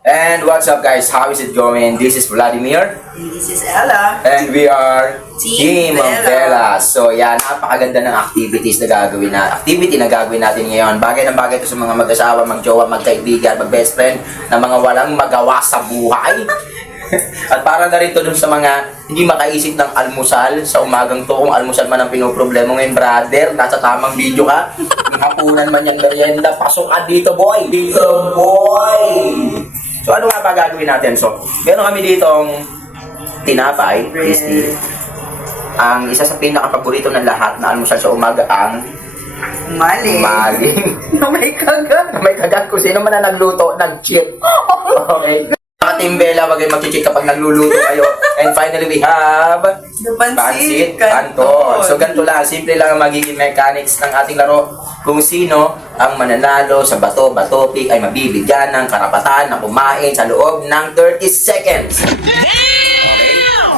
And what's up guys? How is it going? This is Vladimir. This is Ella. And we are Team of Bella. Bella. So yan, napakaganda ng activity na gagawin natin ngayon. Bagay na bagay ito sa mga mag-asawa, mag-jowa, magkaibigan, mag-best friend na mga walang magawa sa buhay. At para na rin to dun sa mga hindi makaisip ng almusal sa umagang to, kung almusal man ang pinoproblema ngayon, brother, nasa tamang video ka. Yung hapunan man yung merienda, pasok ka dito, boy! Dito, boy! So ano nga ba gagawin natin? So, meron kami ditong tinapay, crispy. Ang isa sa pinaka-paborito ng lahat na almusal sa umaga ang Maling. Na may kagat. may kagat kung sino man na nagluto, nag-cheat. Okay. Mga Team Bella, wag kayong mag-cheat kapag nagluluto kayo. And finally, we have The Pansit Canton. So ganito lang, simple lang ang magiging mechanics ng ating laro. Kung sino ang mananalo sa bato-bato pick ay mabibigyan ng karapatan na kumain sa loob ng 30 seconds. Okay?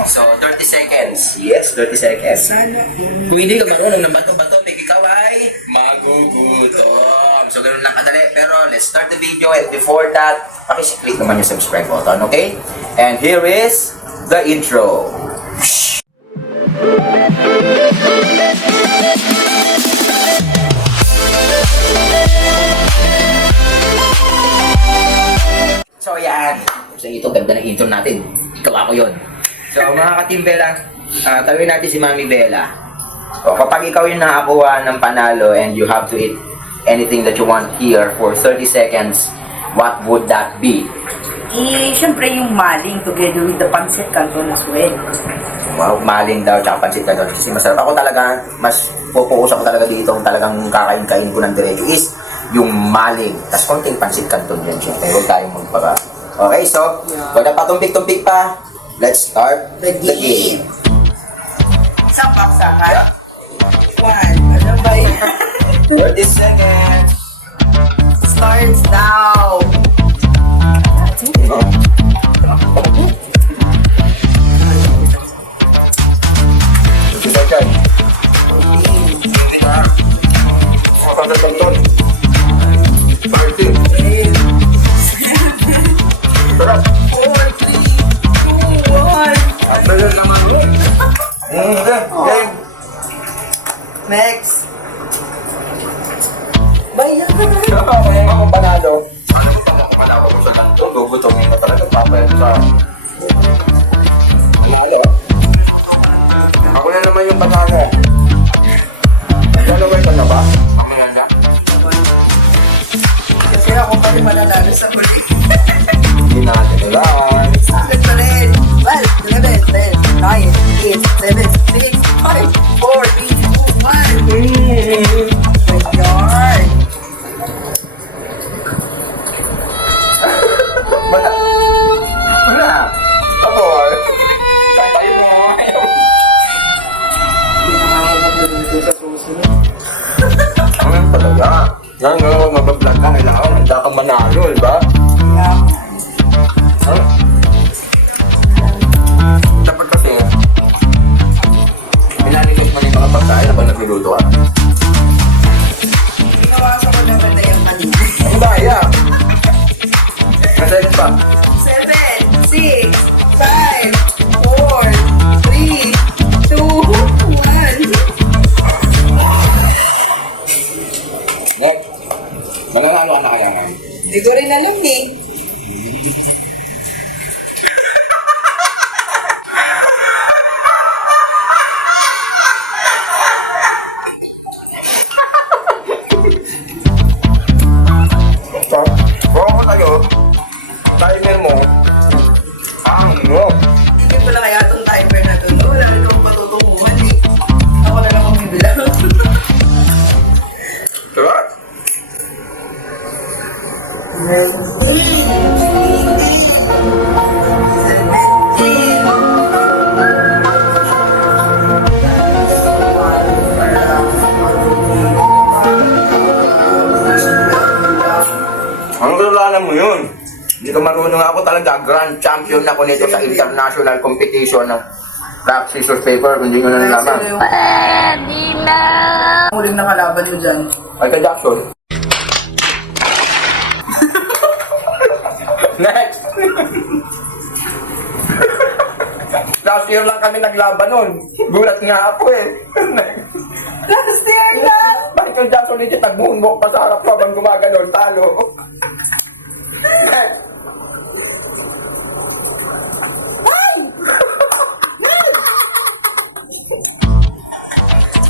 So, 30 seconds. Yes, 30 seconds. Sana. Kung hindi ka marunong ng bato-bato pick, ikaw ay magugutom. So, ganun lang kadali. Pero, let's start the video. And before that, pakiclick naman yung subscribe button, okay? And here is the intro. So, yan. So, ito, ganda ng intro natin. Ikaw ako yun. So, mga ka-Team Bella, tawin natin si Mami Bella. O, kapag ikaw yung nakakuha ng panalo and you have to eat anything that you want here for 30 seconds, what would that be? Siyempre yung maling together with the Pansit Canton as well. Wow, maling daw, tsaka pansit ka daw. Kasi masarap. Ako talaga, mas pupukus ako talaga dito, talagang kakain-kain ko ng diretso is yung maling. Tapos konting pansit canton yan, syempre. Huwag tayong magpaka. Okay, so, wag na pa tumpik-tumpik pa. Let's start The game. Isang baksakan. One. Ano ba yun? 30 seconds. Starts now. Second. Pansit canton. 30. Sarap. 4, 3, 2, 1. Ang bilis naman yun. Game. Next. Bayan. Ako panalo. Ano mo pang ako panalo ko sa kanto? Gugutongin mo talaga papayag sa... Panalo. Ako na naman yung panalo. Dalaway ka na ba? Kami na. Kasi ako pa rin mananalo sa huli. Hindi natin ulan. Sabi pa rin. 12, 11, 10, 9, 8, 7, 6, 5, 4, 3, 2, 1. Good yard. Wala. Kapor. Kapay mo. Hindi na nga ako magluluto sa susunod. Ano talaga? Yan nga, mag-vlog ka. Kailangan handa kang manalo, diba? Kaya, Huh? Dapat kasi, pinanilig mo na yung mga pagkain habang nagluluto ka. ginawa ko na ba na yung mali? Ang daya! Nasayang pa? 7, 6, 5, 4, 3, 2, 1. Net, mananalo ka na kaya ngayon. Hindi ko rin alam eh. So, kung ako tayo, timer mo, mo. Hindi pala kaya itong timer na ito. Wala rin akong patutunguhan eh. Ako na lang ang bibilang. Diba? Ang kasalanan mo yun? Hindi ka marunong. Ako talaga, grand champion ako nito sa international competition ng rock, scissors, paper. Kung hindi nyo na nalaman. Ang huling nakalaban mo dyan. Michael Jackson. Next! Last year lang kami naglaban nun. Gulat nga ako eh. Last year na! Michael Jackson ulit yung tag-moonwalk pa sa harap ko habang gumaganon, talo. Next!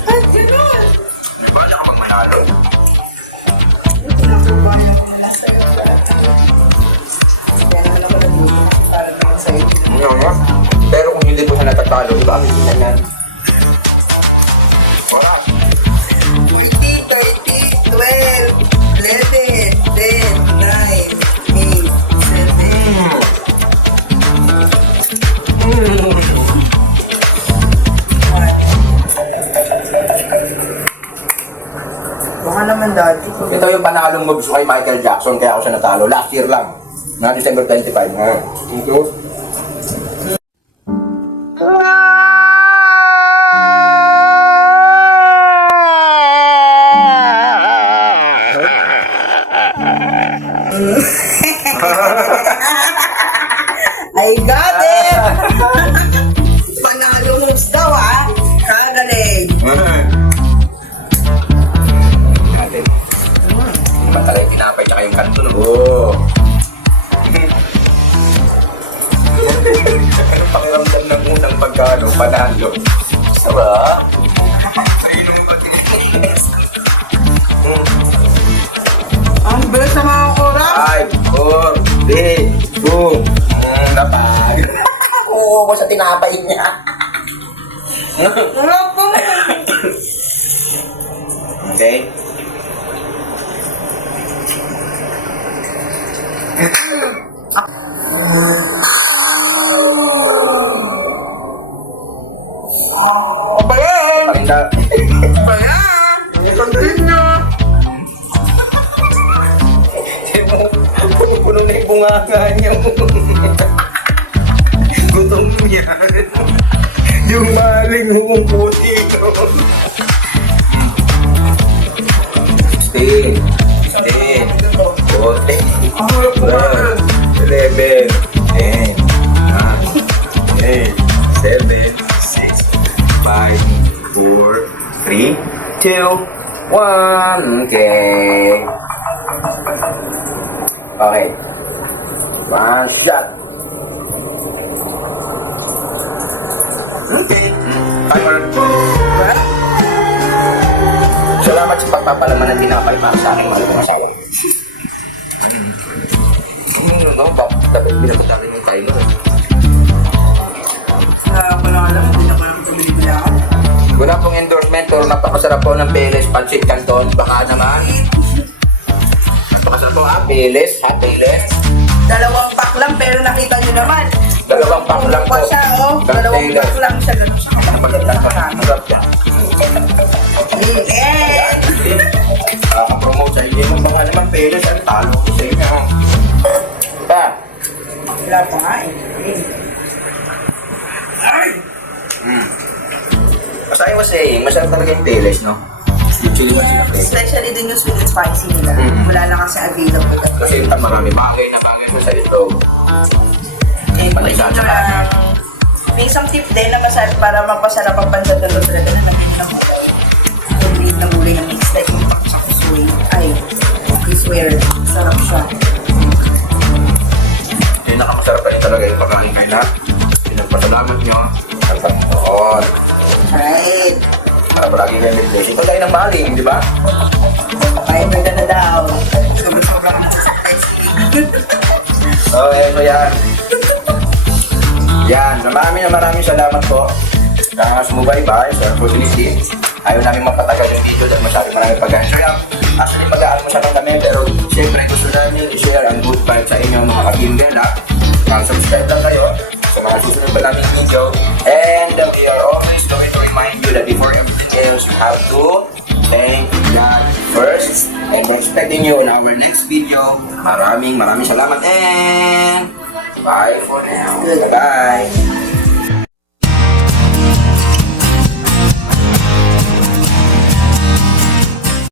Ba't ganun? Di ba na ka magmanalo? Pinapabayan ko na sa'yo. Kaya naman ako nandito. Para naman sa'yo. Pero kung hindi ko siya natatalo, di ba? Hindi na yan. Wala. 20, 30, 12, 11, 10, 9, 8, 7, baka naman dati. Ito yung panalong moves ko kay Michael Jackson, kaya ako siya natalo. Last year lang. Na December 25. Ito. I got it! Panalo moves daw ah. Kagaling. Natin. Matala yung pinapay tsaka yung kanto. Oo. Pakiramdam ng unang pagkano, panalo. Diba? Sa'yo naman pag-inis. Ang bilis sa mga oras. 5, 4, 3, 2, napag. Oo, ko sa tinapay niya. Wala pa. Okay? Aba yan! Parinda. Aba yan! Continue! Puno na yung bunganga niya. Gutom niya. Yung maling humumput dito. 16, 16, 14, 11, 10, 9, 8, 7, 6, 5, 4, 3, 2, 1. Okay. Okay. One shot. Okay. Timer. Salamat sa pagpapalaman ng tinapay para sa aking mahal kong asawa. No, dapat binabatarin yung timer. Wala alam, hindi naman ako tumibila ako. Wala pong endorsement pero napakasarap po ng Peles Pancit Canton. Baka naman. Napakasarap po ha, Peles, ha, Peles. 2 pack lang pero nakita nyo naman. 2 pack lang po. Pa siya, oh. 2 pack lang siya. Ganun siya. Napakasarap siya. Promote sa inyo yung mga naman Peles. Ang talo ko sa inyo. Pa. Wala pa nga eh. Ay! As I was saying, masarap talaga yung Peles, no? Yung chili man sila Peles. Especially din yung sweet and spicy nila. Wala lang kasi available. Kasi yung marami bagay na bagay mo sa ito. Eh, Panay sa ito lang. May isang tip din na masarap para magpasarap ang pansa ng lutra na naging ng mga complete na gulay na mix like yung paksak soy. Ay, I swear, sarap siya. Yung nakamasarap pa rin talaga yung pagkain kayo lahat. Pinagpasalamat nyo. Ang pagkaon. Right. Para palagi kayo nag-blessing. Pagkain ng maling, di ba? Kaya ganda na daw. Sobrang spicy. Okay, so yan. Yan, maraming salamat po. Sa sumubaybay sa Foodlisty. Ayaw namin mapatagal yung video dahil maraming pagkain. So yan, actually mag-aalmusal lang kami pero siyempre gusto namin i-share ang good vibe sa inyo mga ka-Kindle ha. Mag-subscribe lang kayo sa mga susunod pa namin video. And we are always going to remind you that before everything else, you have to thank God first. And we're expecting you on our next video. Maraming salamat and bye for now. Bye-bye.